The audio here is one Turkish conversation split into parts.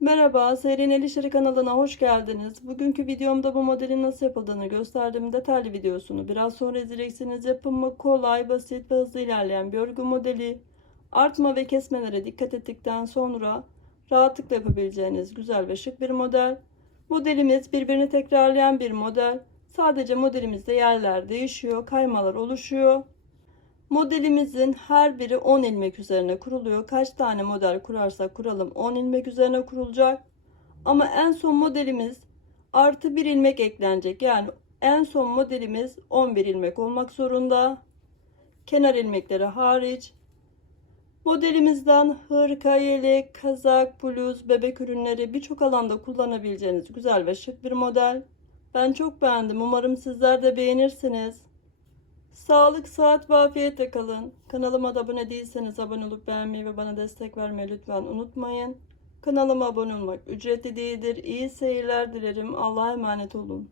Merhaba, Seyren El İşleri kanalına hoş geldiniz. Bugünkü videomda bu modelin nasıl yapıldığını gösterdiğim detaylı videosunu biraz sonra izleyeceksiniz. Yapımı kolay, basit ve hızlı ilerleyen bir örgü modeli. Artma ve kesmelere dikkat ettikten sonra rahatlıkla yapabileceğiniz güzel ve şık bir model. Modelimiz birbirini tekrarlayan bir model. Sadece modelimizde yerler değişiyor, kaymalar oluşuyor. Modelimizin her biri 10 ilmek üzerine kuruluyor. Kaç tane model kurarsak kuralım 10 ilmek üzerine kurulacak. Ama en son modelimiz artı 1 ilmek eklenecek. Yani en son modelimiz 11 ilmek olmak zorunda. Kenar ilmekleri hariç. Modelimizden hırka, yelek, kazak, bluz, bebek ürünleri birçok alanda kullanabileceğiniz güzel ve şık bir model. Ben çok beğendim. Umarım sizler de beğenirsiniz. Sağlık, sıhhat ve afiyetle kalın. Kanalıma da abone değilseniz abone olup beğenmeyi ve bana destek vermeyi lütfen unutmayın. Kanalıma abone olmak ücretli değildir. İyi seyirler dilerim. Allah'a emanet olun.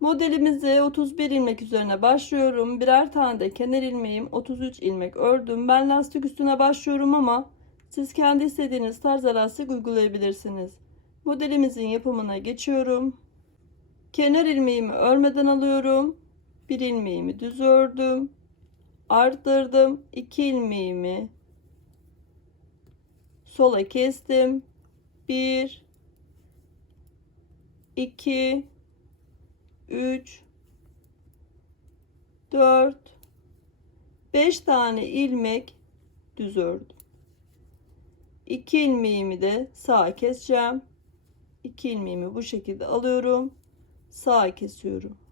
Modelimizi 31 ilmek üzerine başlıyorum. Birer tane de kenar ilmeğim 33 ilmek ördüm. Ben lastik üstüne başlıyorum ama siz kendi istediğiniz tarzda lastik uygulayabilirsiniz. Modelimizin yapımına geçiyorum. Kenar ilmeğimi örmeden alıyorum bir ilmeğimi düz ördüm arttırdım iki ilmeğimi sola kestim. 1 2 3 4 5 tane ilmek düz ördüm. 2 ilmeğimi de sağa keseceğim. 2 ilmeğimi bu şekilde alıyorum sağa kesiyorum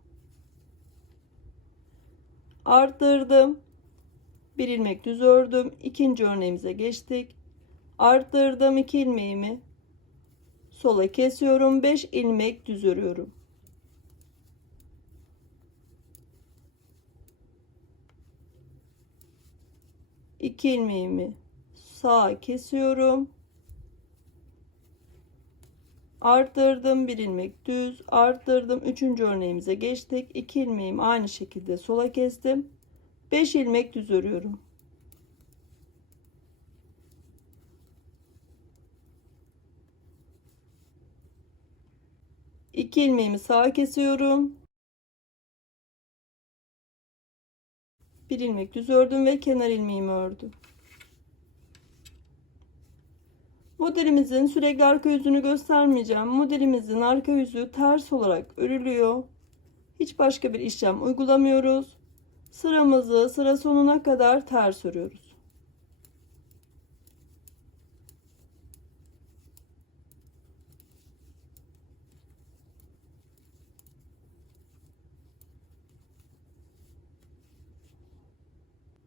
arttırdım. Bir ilmek düz ördüm. İkinci örneğimize geçtik. Arttırdım iki ilmeğimi. Sola kesiyorum. 5 ilmek düz örüyorum. İki ilmeğimi sağa kesiyorum arttırdım bir ilmek düz. Arttırdım üçüncü örneğimize geçtik. 2 ilmeğimi aynı şekilde sola kestim. 5 ilmek düz örüyorum. İki ilmeğimi sağa kesiyorum. Bir ilmek düz ördüm ve kenar ilmeğimi ördüm Modelimizin sürekli arka yüzünü göstermeyeceğim. Modelimizin arka yüzü ters olarak örülüyor. Hiç başka bir işlem uygulamıyoruz. Sıramızı sıra sonuna kadar ters örüyoruz.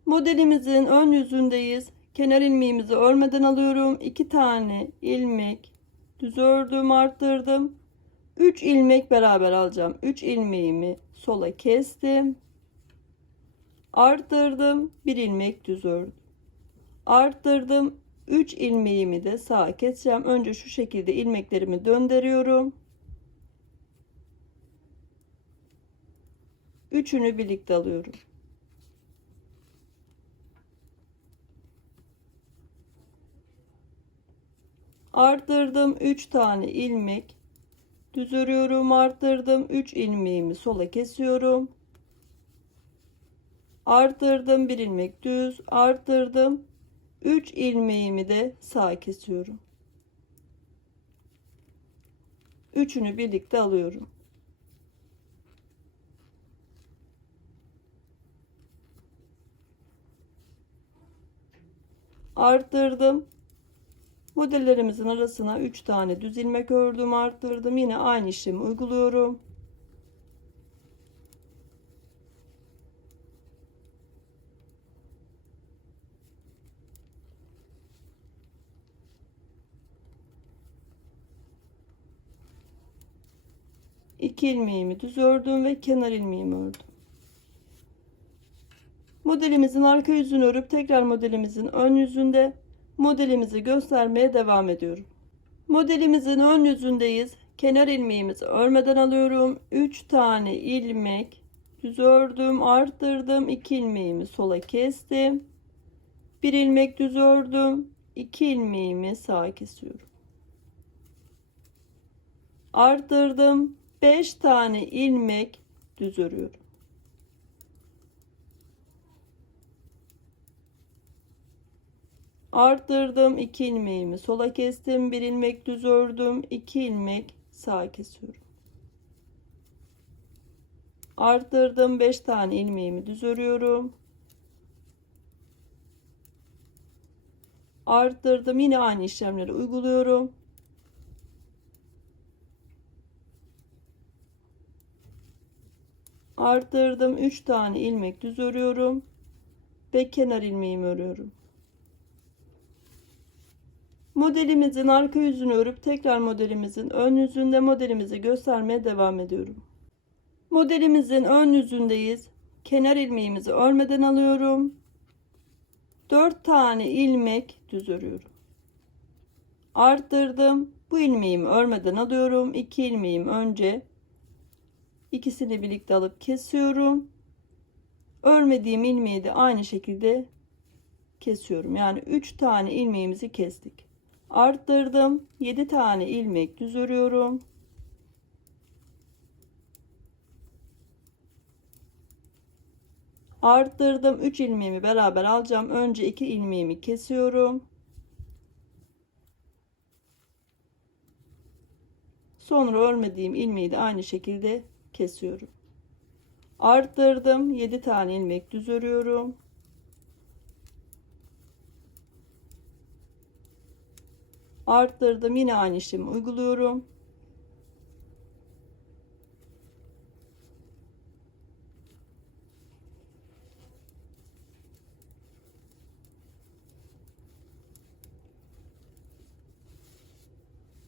Modelimizin ön yüzündeyiz. Kenar ilmeğimizi örmeden alıyorum. 2 tane ilmek düz ördüm, arttırdım. 3 ilmek beraber alacağım. 3 ilmeğimi sola kestim. Arttırdım. 1 ilmek düz ördüm. Arttırdım. 3 ilmeğimi de sağa keseceğim. Önce şu şekilde ilmeklerimi döndürüyorum. Üçünü birlikte alıyorum. Arttırdım 3 tane ilmek. Düz örüyorum arttırdım 3 ilmeğimi sola kesiyorum. Arttırdım 1 ilmek düz arttırdım 3 ilmeğimi de sağa kesiyorum. Üçünü birlikte alıyorum. Arttırdım Modellerimizin arasına 3 tane düz ilmek ördüm, arttırdım. Yine aynı işlemi uyguluyorum. İki ilmeğimi düz ördüm ve kenar ilmeğimi ördüm. Modelimizin arka yüzünü örüp tekrar modelimizin ön yüzünde modelimizi göstermeye devam ediyorum. Modelimizin ön yüzündeyiz. Kenar ilmeğimizi örmeden alıyorum. 3 tane ilmek düz ördüm, arttırdım. 2 ilmeğimi sola kestim. 1 ilmek düz ördüm. 2 ilmeğimi sağa kesiyorum. Arttırdım. 5 tane ilmek düz örüyorum. Arttırdım 2 ilmeğimi sola kestim. 1 ilmek düz ördüm. 2 ilmek sağa kesiyorum. Arttırdım 5 tane ilmeğimi düz örüyorum. Arttırdım yine aynı işlemleri uyguluyorum. Arttırdım 3 tane ilmek düz örüyorum ve kenar ilmeğimi örüyorum. Modelimizin arka yüzünü örüp tekrar modelimizin ön yüzünde modelimizi göstermeye devam ediyorum. Modelimizin ön yüzündeyiz. Kenar ilmeğimizi örmeden alıyorum. 4 tane ilmek düz örüyorum. Arttırdım. Bu ilmeğimi örmeden alıyorum. 2 ilmeğim önce ikisini birlikte alıp kesiyorum. Örmediğim ilmeği de aynı şekilde kesiyorum. Yani 3 tane ilmeğimizi kestik. Arttırdım. 7 tane ilmek düz örüyorum. Arttırdım. 3 ilmeğimi beraber alacağım. Önce 2 ilmeğimi kesiyorum. Sonra örmediğim ilmeği de aynı şekilde kesiyorum. Arttırdım. 7 tane ilmek düz örüyorum. Arttırdım. Yine aynı işlemi uyguluyorum.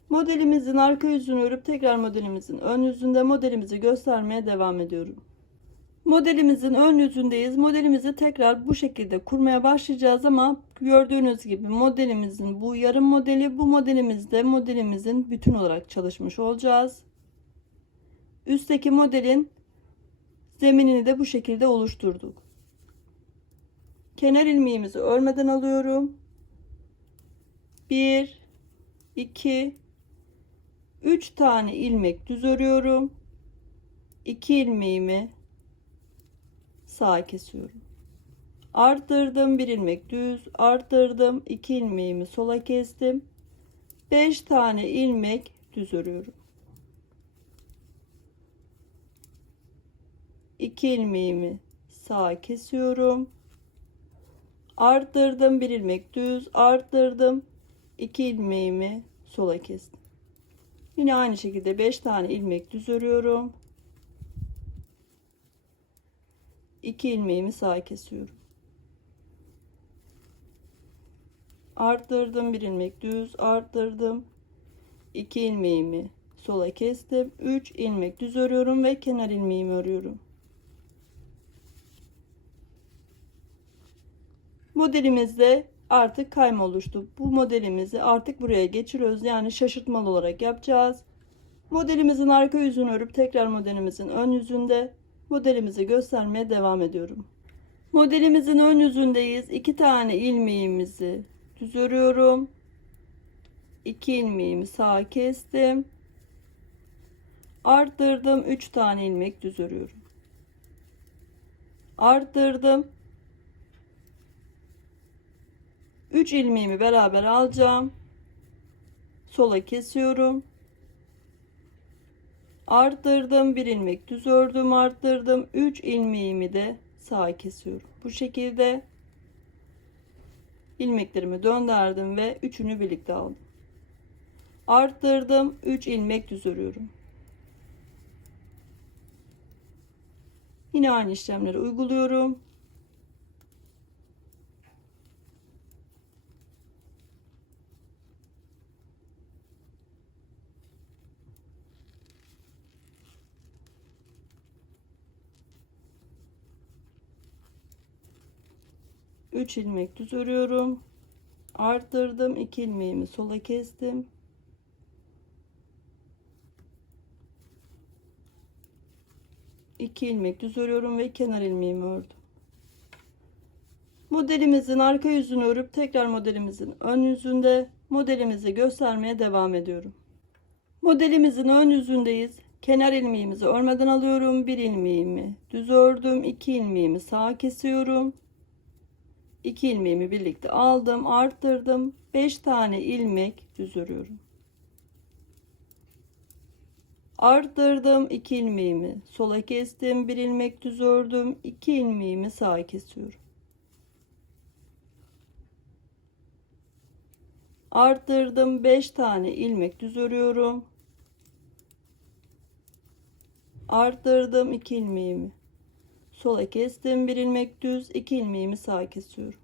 Modelimizin arka yüzünü örüp tekrar modelimizin ön yüzünde modelimizi göstermeye devam ediyorum. Modelimizin ön yüzündeyiz. Modelimizi tekrar bu şekilde kurmaya başlayacağız ama gördüğünüz gibi modelimizin bu yarım modeli bu modelimizde modelimizin bütün olarak çalışmış olacağız. Üstteki modelin zeminini de bu şekilde oluşturduk. Kenar ilmeğimizi örmeden alıyorum. 1 2 3 tane ilmek düz örüyorum. 2 ilmeğimi sağa kesiyorum. Arttırdım bir ilmek düz, arttırdım 2 ilmeğimi sola kestim. 5 tane ilmek düz örüyorum. 2 ilmeğimi sağa kesiyorum. Arttırdım bir ilmek düz, arttırdım 2 ilmeğimi sola kestim. Yine aynı şekilde 5 tane ilmek düz örüyorum. 2 ilmeğimi sağa kesiyorum. Arttırdım bir ilmek düz, arttırdım. 2 ilmeğimi sola kestim. 3 ilmek düz örüyorum ve kenar ilmeğimi örüyorum. Modelimizde artık kayma oluştu. Bu modelimizi artık buraya geçiriyoruz. Yani şaşırtmalı olarak yapacağız. Modelimizin arka yüzünü örüp tekrar modelimizin ön yüzünde modelimizi göstermeye devam ediyorum. Modelimizin ön yüzündeyiz. 2 tane ilmeğimizi düz örüyorum. 2 ilmeğimi sağa kestim. Arttırdım. 3 tane ilmek düz örüyorum. Arttırdım. 3 ilmeğimi beraber alacağım. Sola kesiyorum. Arttırdım. Bir ilmek düz ördüm. Arttırdım. 3 ilmeğimi de sağa kesiyorum. Bu şekilde ilmeklerimi döndürdüm ve üçünü birlikte aldım. Arttırdım. 3 ilmek düz örüyorum. Yine aynı işlemleri uyguluyorum. 3 ilmek düz örüyorum. Arttırdım. 2 ilmeğimi sola kestim. İki ilmek düz örüyorum ve kenar ilmeğimi ördüm. Modelimizin arka yüzünü örüp tekrar modelimizin ön yüzünde modelimizi göstermeye devam ediyorum. Modelimizin ön yüzündeyiz. Kenar ilmeğimizi örmeden alıyorum. Bir ilmeğimi düz ördüm. iki ilmeğimi sağa kesiyorum. 2 ilmeğimi birlikte aldım, arttırdım. 5 tane ilmek düz örüyorum. Arttırdım 2 ilmeğimi sola kestim, 1 ilmek düz ördüm, 2 ilmeğimi sağa kesiyorum. Arttırdım 5 tane ilmek düz örüyorum. Arttırdım 2 ilmeğimi sola kestim bir ilmek düz 2 ilmeğimi sağa kesiyorum.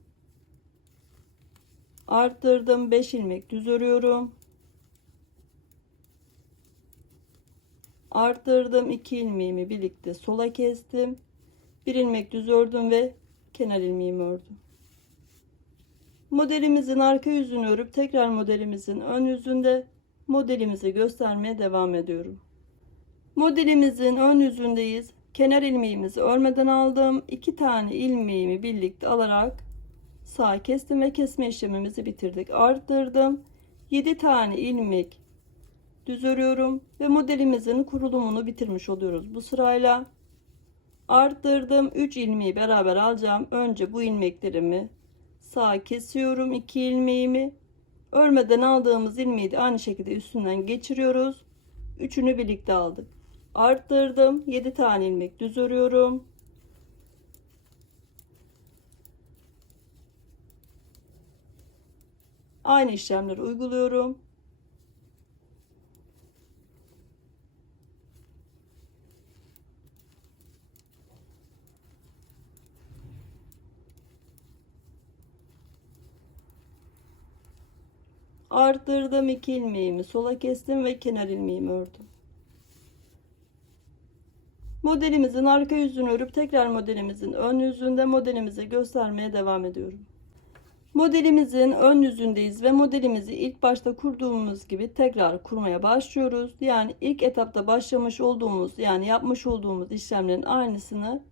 Arttırdım 5 ilmek düz örüyorum. Arttırdım 2 ilmeğimi birlikte sola kestim. Bir ilmek düz ördüm ve kenar ilmeğimi ördüm. Modelimizin arka yüzünü örüp tekrar modelimizin ön yüzünde modelimizi göstermeye devam ediyorum. Modelimizin ön yüzündeyiz kenar ilmeğimizi örmeden aldım. iki tane ilmeğimi birlikte alarak sağ kestim ve kesme işlemimizi bitirdik. Arttırdım. 7 tane ilmek düz örüyorum ve modelimizin kurulumunu bitirmiş oluyoruz. Bu sırayla arttırdım. 3 ilmeği beraber alacağım. Önce bu ilmeklerimi sağ kesiyorum. 2 ilmeğimi örmeden aldığımız ilmeği de aynı şekilde üstünden geçiriyoruz. Üçünü birlikte aldık arttırdım. 7 tane ilmek düz örüyorum. Aynı işlemleri uyguluyorum. Arttırdım. 2 ilmeğimi sola kestim ve kenar ilmeğimi ördüm Modelimizin arka yüzünü örüp tekrar modelimizin ön yüzünde modelimizi göstermeye devam ediyorum. Modelimizin ön yüzündeyiz ve modelimizi ilk başta kurduğumuz gibi tekrar kurmaya başlıyoruz. Yani ilk etapta başlamış olduğumuz yani yapmış olduğumuz işlemlerin aynısını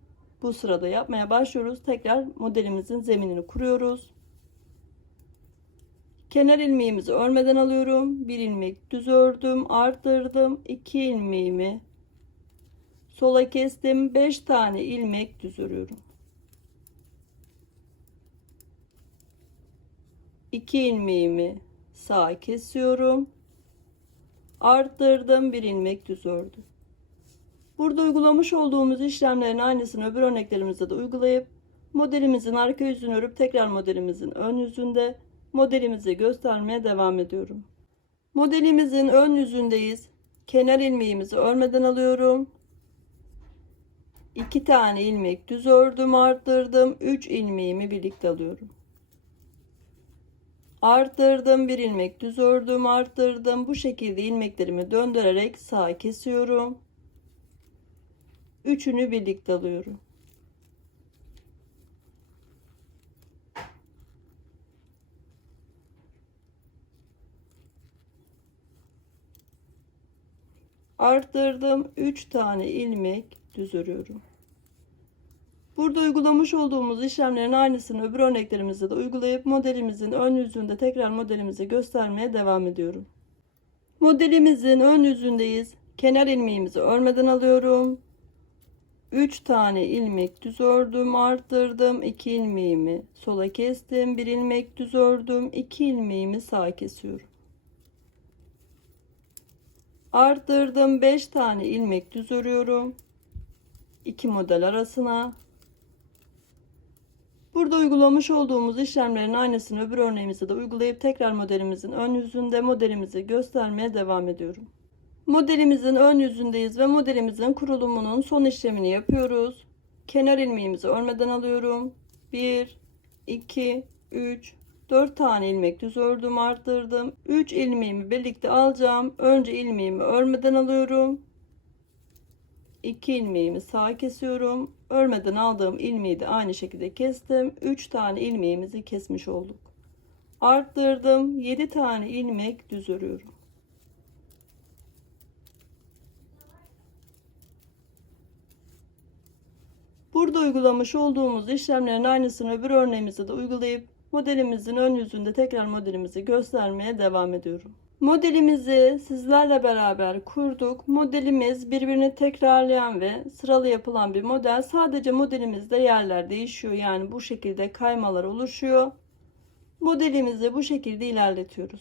bu sırada yapmaya başlıyoruz. Tekrar modelimizin zeminini kuruyoruz. Kenar ilmeğimizi örmeden alıyorum. Bir ilmek düz ördüm, arttırdım. 2 ilmeğimi sola kestim 5 tane ilmek düz örüyorum 2 ilmeğimi sağa kesiyorum. Arttırdım bir ilmek düz ördüm burada uygulamış olduğumuz işlemlerin aynısını öbür örneklerimizde de uygulayıp modelimizin arka yüzünü örüp tekrar modelimizin ön yüzünde modelimizi göstermeye devam ediyorum. Modelimizin ön yüzündeyiz. Kenar ilmeğimizi örmeden alıyorum 2 tane ilmek düz ördüm arttırdım. 3 ilmeğimi birlikte alıyorum. Arttırdım bir ilmek düz ördüm arttırdım. Bu şekilde ilmeklerimi döndürerek sağa kesiyorum. Üçünü birlikte alıyorum. Arttırdım. 3 tane ilmek düz örüyorum. Burada uygulamış olduğumuz işlemlerin aynısını öbür örneklerimizde de uygulayıp modelimizin ön yüzünde tekrar modelimizi göstermeye devam ediyorum. Modelimizin ön yüzündeyiz. Kenar ilmeğimizi örmeden alıyorum. 3 tane ilmek düz ördüm, arttırdım. 2 ilmeğimi sola kestim. 1 ilmek düz ördüm. 2 ilmeğimi sağa kesiyorum. Arttırdım. 5 tane ilmek düz örüyorum iki model arasına Burada uygulamış olduğumuz işlemlerin aynısını öbür örneğimizde de uygulayıp tekrar modelimizin ön yüzünde modelimizi göstermeye devam ediyorum. Modelimizin ön yüzündeyiz ve modelimizin kurulumunun son işlemini yapıyoruz. Kenar ilmeğimizi örmeden alıyorum. 1 2 3 4 tane ilmek düz ördüm arttırdım 3 ilmeğimi birlikte alacağım önce ilmeğimi örmeden alıyorum 2 ilmeğimi sağa kesiyorum. Örmeden aldığım ilmeği de aynı şekilde kestim. 3 tane ilmeğimizi kesmiş olduk. Arttırdım. 7 tane ilmek düz örüyorum. Burada uygulamış olduğumuz işlemlerin aynısını öbür örneğimizde de uygulayıp modelimizin ön yüzünde tekrar modelimizi göstermeye devam ediyorum. Modelimizi sizlerle beraber kurduk. Modelimiz birbirini tekrarlayan ve sıralı yapılan bir model. Sadece modelimizde yerler değişiyor. Yani bu şekilde kaymalar oluşuyor. Modelimizi bu şekilde ilerletiyoruz.